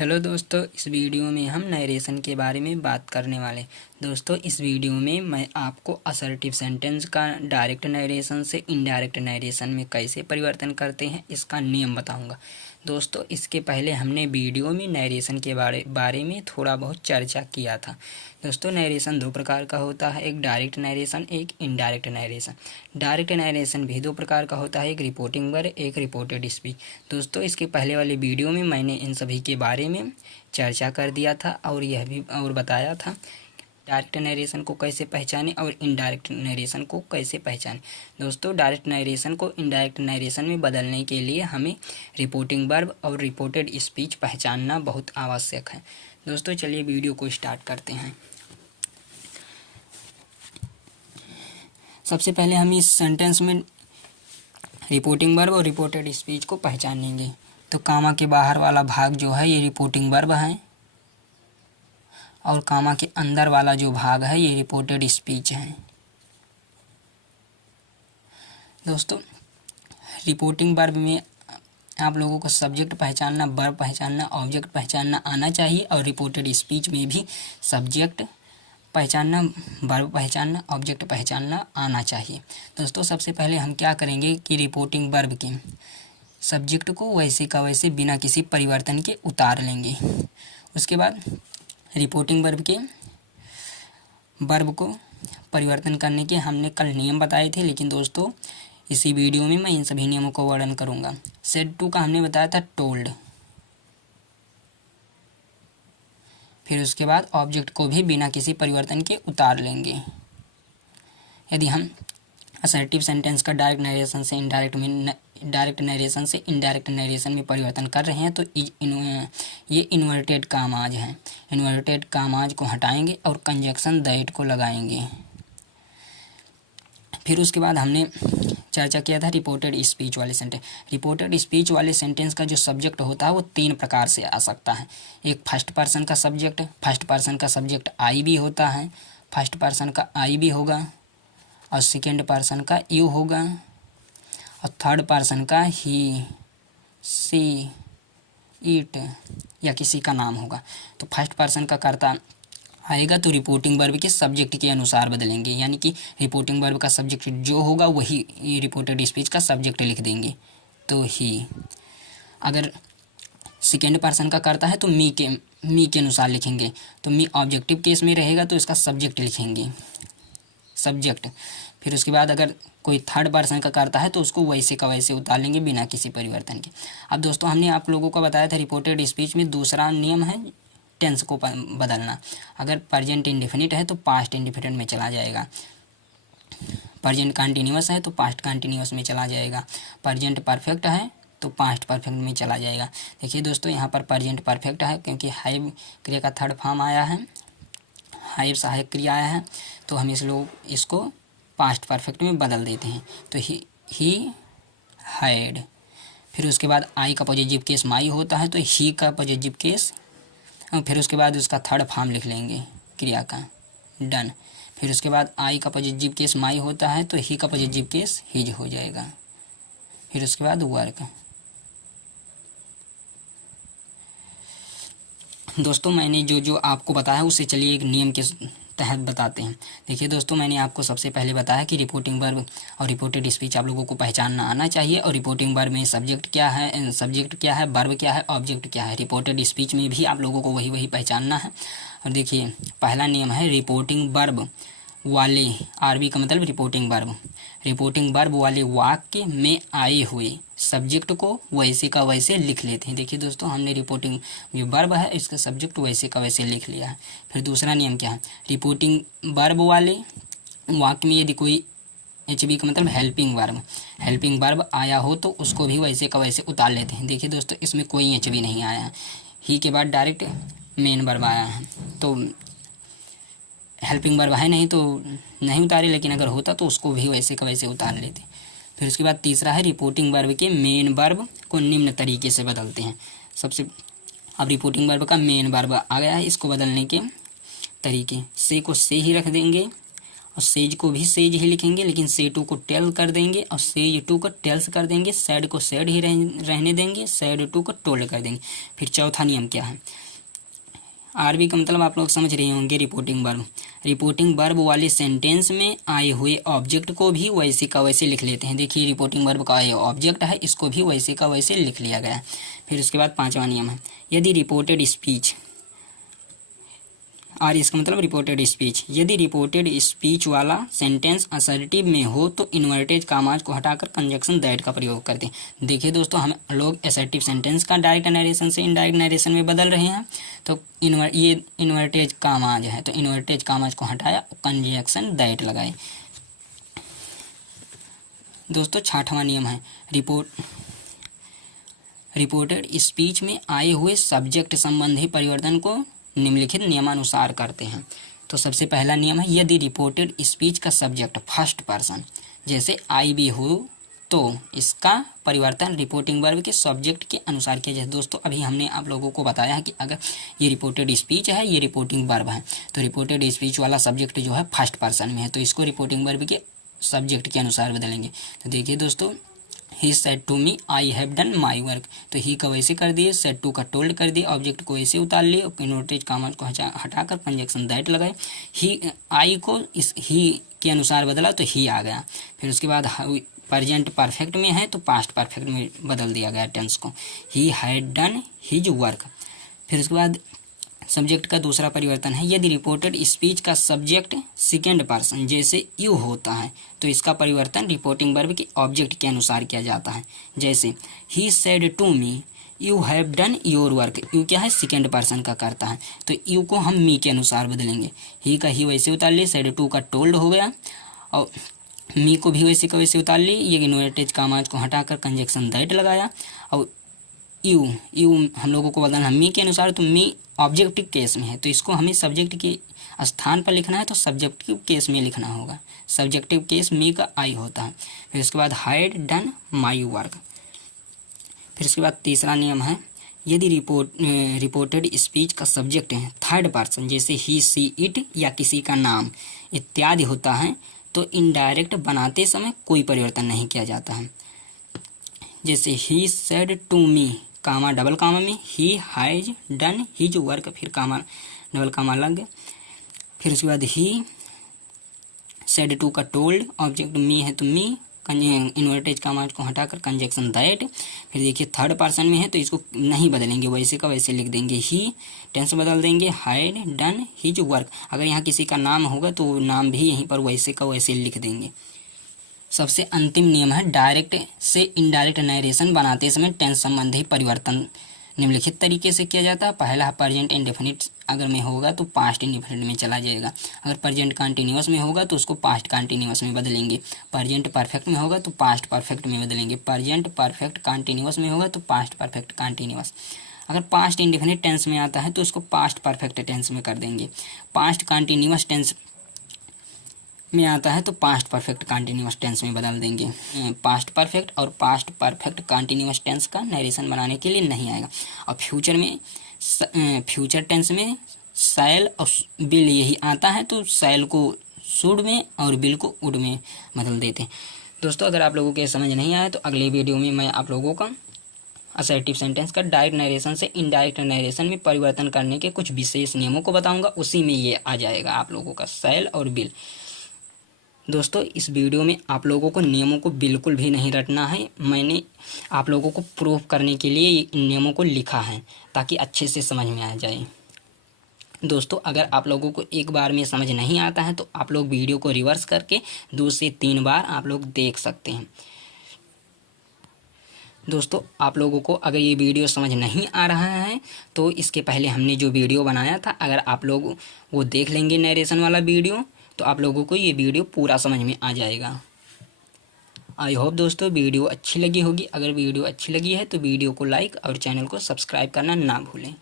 Hello दोस्तों, इस video में हम नरेशन के बारे में बात करने वाले। दोस्तों, इस वीडियो में मैं आपको असर्टिव सेंटेंस का डायरेक्ट नरेशन से इनडायरेक्ट नरेशन में कैसे परिवर्तन करते हैं इसका नियम बताऊंगा। दोस्तों, इसके पहले हमने वीडियो में नरेशन के बारे में थोड़ा बहुत चर्चा किया था। दोस्तों, नरेशन दो प्रकार का होता है, एक डायरेक्ट नरेशन, एक इनडायरेक्ट नरेशन। डायरेक्ट नरेशन भी दो प्रकार का होता है, एक रिपोर्टिंग वर्ब, एक रिपोर्टेड स्पीच। दोस्तों, इसके पहले वाले वीडियो में मैंने इन सभी के बारे में चर्चा कर दिया था और यह भी और बताया था डायरेक्ट नरेशन को कैसे पहचानें और इनडायरेक्ट नरेशन को कैसे पहचानें। दोस्तों, डायरेक्ट नरेशन को इनडायरेक्ट नरेशन में बदलने के लिए हमें रिपोर्टिंग वर्ब और रिपोर्टेड स्पीच पहचानना बहुत आवश्यक है। दोस्तों, चलिए वीडियो को स्टार्ट करते हैं। सबसे पहले हम इस सेंटेंस में रिपोर्टिंग वर्ब और रिपोर्टेड स्पीच को पहचानेंगे। तो कामा के बाहर वाला भाग जो है ये रिपोर्टिंग वर्ब है और कामा के अंदर वाला जो भाग है ये रिपोर्टेड स्पीच है। दोस्तों, रिपोर्टिंग वर्ब में आप लोगों को सब्जेक्ट पहचानना, वर्ब पहचानना, ऑब्जेक्ट पहचानना आना चाहिए और रिपोर्टेड स्पीच में भी सब्जेक्ट पहचानना, वर्ब पहचानना, ऑब्जेक्ट पहचानना आना चाहिए। दोस्तों, सबसे पहले हम क्या करेंगे कि रिपोर्टिंग वर्ब के सब्जेक्ट को वैसे का वैसे बिना किसी परिवर्तन के उतार लेंगे। उसके बाद रिपोर्टिंग वर्ब के वर्ब को परिवर्तन करने के हमने कल नियम बताए थे, लेकिन दोस्तों इसी वीडियो में मैं इन सभी नियमों को वर्णन करूंगा। सेड टू का हमने बताया था टोल्ड। फिर उसके बाद ऑब्जेक्ट को भी बिना किसी परिवर्तन के उतार लेंगे। यदि हम असर्टिव सेंटेंस का डायरेक्ट नरेशन से इनडायरेक्ट नरेशन में परिवर्तन कर रहे हैं तो ये इन्वर्टेड कामाज है। इन्वर्टेड कामाज को हटाएंगे और कंजक्शन दैट को लगाएंगे। फिर उसके बाद हमने चर्चा किया था रिपोर्टेड स्पीच वाले सेंटेंस। रिपोर्टेड स्पीच वाले सेंटेंस का जो सब्जेक्ट होता है वो तीन प्रकार से आ सकता है। एक फर्स्ट पर्सन का सब्जेक्ट आई भी होता है, फर्स्ट पर्सन का आई भी होगा और सेकेंड पर्सन का यू होगा और थर्ड पर्सन का ही, सी, इट या किसी का नाम होगा। तो फर्स्ट पर्सन का कर्ता आएगा तो रिपोर्टिंग वर्ब के सब्जेक्ट के अनुसार बदलेंगे, यानी कि रिपोर्टिंग वर्ब का सब्जेक्ट जो होगा वही रिपोर्टेड स्पीच का सब्जेक्ट लिख देंगे, तो ही। अगर सेकेंड पर्सन का करता है तो मी के अनुसार लिखेंगे, तो मी ऑब्जेक्टिव केस में रहेगा तो इसका सब्जेक्ट लिखेंगे, सब्जेक्ट। फिर उसके बाद अगर कोई थर्ड पर्सन का करता है तो उसको वैसे का वैसे उतार लेंगे बिना किसी परिवर्तन के। अब दोस्तों, हमने आप लोगों को बताया था रिपोर्टेड स्पीच में दूसरा नियम है टेंस को बदलना। अगर प्रेजेंट इंडेफिनिट है तो पास्ट इंडेफिनिट में चला जाएगा, प्रेजेंट कंटिन्यूअस है तो पास्ट कंटिन्यूअस में चला जाएगा, प्रेजेंट परफेक्ट है तो पास्ट परफेक्ट में चला जाएगा। देखिए दोस्तों, यहाँ पर प्रेजेंट परफेक्ट है क्योंकि हैव क्रिया का थर्ड फॉर्म आया है, हैव सहायक क्रिया आया है, तो हम इसको पास्ट परफेक्ट में बदल देते हैं, तो ही हैड। फिर उसके बाद आई का पॉजिटिव केस माई होता है तो ही का पॉजिटिव केस, फिर उसके बाद उसका थर्ड फॉर्म लिख लेंगे क्रिया का, डन। फिर उसके बाद आई का पॉजिटिव केस माई होता है तो ही का पॉजिटिव केस हिज हो जाएगा। फिर उसके बाद वर्क। दोस्तों, मैंने जो आपको बताया उससे चलिए एक नियम के तहत बताते हैं। देखिए दोस्तों, मैंने आपको सबसे पहले बताया कि रिपोर्टिंग वर्ब और रिपोर्टेड स्पीच आप लोगों को पहचानना आना चाहिए और रिपोर्टिंग वर्ब में सब्जेक्ट क्या है, वर्ब क्या है, ऑब्जेक्ट क्या है। रिपोर्टेड स्पीच में भी आप लोगों को वही पहचानना है। और देखिए, पहला नियम है रिपोर्टिंग वर्ब वाले, आरबी का मतलब रिपोर्टिंग वर्ब वाले वाक्य में आए हुए सब्जेक्ट को वैसे का वैसे लिख लेते हैं। देखिए दोस्तों, हमने रिपोर्टिंग जो वर्ब है इसका सब्जेक्ट वैसे का वैसे लिख लिया है। फिर दूसरा नियम क्या है, रिपोर्टिंग वर्ब वाले वाक्य में यदि कोई HB का मतलब हेल्पिंग वर्ब आया हो तो उसको भी वैसे का वैसे उतार लेते हैं। देखिए दोस्तों, इसमें कोई HB नहीं आया है, ही के बाद डायरेक्ट मेन वर्ब आया है, तो हेल्पिंग वर्ब है नहीं तो नहीं उतारे, लेकिन अगर होता तो उसको भी वैसे का वैसे उतार लेते। फिर उसके बाद तीसरा है रिपोर्टिंग वर्ब के मेन वर्ब को निम्न तरीके से बदलते हैं। अब रिपोर्टिंग वर्ब का मेन वर्ब आ गया है, इसको बदलने के तरीके, से को से ही रख देंगे और सेज को भी सेज ही लिखेंगे, लेकिन से टू को टेल कर देंगे और सेज टू को टेल्स कर देंगे। सैड को सैड ही रहने देंगे, सैड टू को टोल्ड कर देंगे। फिर चौथा नियम क्या है, आरबी का मतलब आप लोग समझ रहे होंगे, रिपोर्टिंग वर्ब। रिपोर्टिंग वर्ब वाले सेंटेंस में आए हुए ऑब्जेक्ट को भी वैसे का वैसे लिख लेते हैं। देखिए रिपोर्टिंग वर्ब का ये ऑब्जेक्ट है, इसको भी वैसे का वैसे लिख लिया गया है। फिर उसके बाद पांचवा नियम है, यदि रिपोर्टेड स्पीच, और इसका मतलब रिपोर्टेड स्पीच, यदि रिपोर्टेड स्पीच वाला सेंटेंस असर्टिव में हो तो इन्वर्टेड कामाज को हटाकर कंजक्शन दैट का प्रयोग करते हैं। देखिए दोस्तों, हम लोग असर्टिव सेंटेंस का डायरेक्ट नरेशन से इनडायरेक्ट नरेशन में बदल रहे हैं, तो ये इन्वर्टेज कामाज है, तो इन्वर्टेज कामाज को हटाया, कंजक्शन दैट लगाए। दोस्तों छठवां नियम है, रिपोर्टेड स्पीच में आए हुए सब्जेक्ट संबंधी परिवर्तन को निम्नलिखित नियमानुसार करते हैं। तो सबसे पहला नियम है, यदि रिपोर्टेड स्पीच का सब्जेक्ट फर्स्ट पर्सन जैसे आई बी हो तो इसका परिवर्तन रिपोर्टिंग वर्ब के सब्जेक्ट के अनुसार किया जाए। दोस्तों अभी हमने आप लोगों को बताया है कि अगर ये रिपोर्टेड स्पीच है, ये रिपोर्टिंग वर्ब है, तो रिपोर्टेड स्पीच वाला सब्जेक्ट जो है फर्स्ट पर्सन में है, तो इसको रिपोर्टिंग वर्ब के सब्जेक्ट के अनुसार बदलेंगे। तो देखिए दोस्तों, he said to me I have done my work, तो ही का वैसे कर दिए, सेड टू का टोल्ड कर दिए, ऑब्जेक्ट को ऐसे उतार लिए और इन्वर्टेड कामा को हटाकर कंजक्शन दैट लगाए। ही आई को इस ही के अनुसार बदला तो ही आ गया। फिर उसके बाद प्रेजेंट परफेक्ट में है तो पास्ट परफेक्ट में बदल दिया गया टेंस को, he had done his work. फिर उसके बाद सब्जेक्ट का दूसरा परिवर्तन है, यदि रिपोर्टेड स्पीच का सब्जेक्ट सेकेंड पर्सन जैसे यू होता है तो इसका परिवर्तन रिपोर्टिंग वर्ब के ऑब्जेक्ट के अनुसार किया जाता है। जैसे he said to me you have done your work, you क्या है, सेकेंड पर्सन का करता है, तो यू को हम मी के अनुसार बदलेंगे। ही का ही वैसे उतार लिए, सेड टू का टोल्ड हो गया, और मी को भी वैसे का वैसे उतार लिए, ये इन्वर्टेड कामाज को हटाकर कंजक्शन दैट लगाया। और यू हम लोगों को बदलना मी के अनुसार, तो मी ऑब्जेक्टिव केस में है तो इसको हमें सब्जेक्ट के स्थान पर लिखना है, तो सब्जेक्टिव केस में लिखना होगा। सब्जेक्टिव केस मी का आई होता है। फिर उसके बाद हैड डन माई वर्क। फिर उसके बाद तीसरा नियम है, यदि रिपोर्टेड स्पीच का सब्जेक्ट है थर्ड पर्सन जैसे ही सी इट या किसी का नाम इत्यादि होता है तो इनडायरेक्ट बनाते समय कोई परिवर्तन नहीं किया जाता है। जैसे he said to me comma double comma में he has done his work, फिर कामा डबल कामा लग गया। फिर उसके बाद ही सेड टू का टोल्ड, ऑब्जेक्ट मी है तो मी, इन्वर्टेज कामा को हटाकर कंजक्शन दैट। फिर देखिए थर्ड पर्सन में है तो इसको नहीं बदलेंगे, वैसे का वैसे लिख देंगे, ही टेंस बदल देंगे, हैड डन हिज वर्क। अगर यहाँ किसी का नाम होगा तो नाम भी यहीं पर वैसे का वैसे लिख देंगे। सबसे अंतिम नियम है, डायरेक्ट से इनडायरेक्ट नरेशन बनाते समय टेंस संबंधी परिवर्तन निम्नलिखित तरीके से किया जाता है। पहला प्रेजेंट इंडेफिनिट अगर में होगा तो पास्ट इंडेफिनिट में चला जाएगा। अगर प्रेजेंट कंटिन्यूअस में होगा तो उसको पास्ट कंटिन्यूअस में बदलेंगे। प्रेजेंट परफेक्ट में होगा तो पास्ट परफेक्ट में बदलेंगे। प्रेजेंट परफेक्ट कंटिन्यूअस में होगा तो पास्ट परफेक्ट कंटिन्यूअस। अगर पास्ट इंडेफिनिट टेंस में आता है तो उसको पास्ट परफेक्ट टेंस में कर देंगे। पास्ट कंटिन्यूअस टेंस में आता है तो पास्ट परफेक्ट कंटिन्यूअस टेंस में बदल देंगे। पास्ट परफेक्ट और पास्ट परफेक्ट कंटिन्यूअस टेंस का नरेशन बनाने के लिए नहीं आएगा। और फ्यूचर में फ्यूचर टेंस में शैल और विल यही आता है तो शैल को शुड में और विल को वुड में बदल देते हैं। दोस्तों अगर आप लोगों के समझ नहीं आया तो अगले वीडियो में मैं आप लोगों का असर्टिव सेंटेंस का डायरेक्ट नरेशन से इनडायरेक्ट नरेशन में परिवर्तन करने के कुछ विशेष नियमों को बताऊंगा, उसी में ये आ जाएगा आप लोगों का शैल और विल। दोस्तों इस वीडियो में आप लोगों को नियमों को बिल्कुल भी नहीं रटना है, मैंने आप लोगों को प्रूफ करने के लिए इन नियमों को लिखा है ताकि अच्छे से समझ में आ जाए। दोस्तों अगर आप लोगों को एक बार में समझ नहीं आता है तो आप लोग वीडियो को रिवर्स करके 2 से 3 बार आप लोग देख सकते हैं। दोस्तों आप लोगों को अगर ये वीडियो समझ नहीं आ रहा है तो इसके पहले हमने जो वीडियो बनाया था अगर आप लोग वो देख लेंगे नरेशन वाला वीडियो तो आप लोगों को ये वीडियो पूरा समझ में आ जाएगा। आई होप दोस्तों वीडियो अच्छी लगी होगी। अगर वीडियो अच्छी लगी है तो वीडियो को लाइक और चैनल को सब्सक्राइब करना ना भूलें।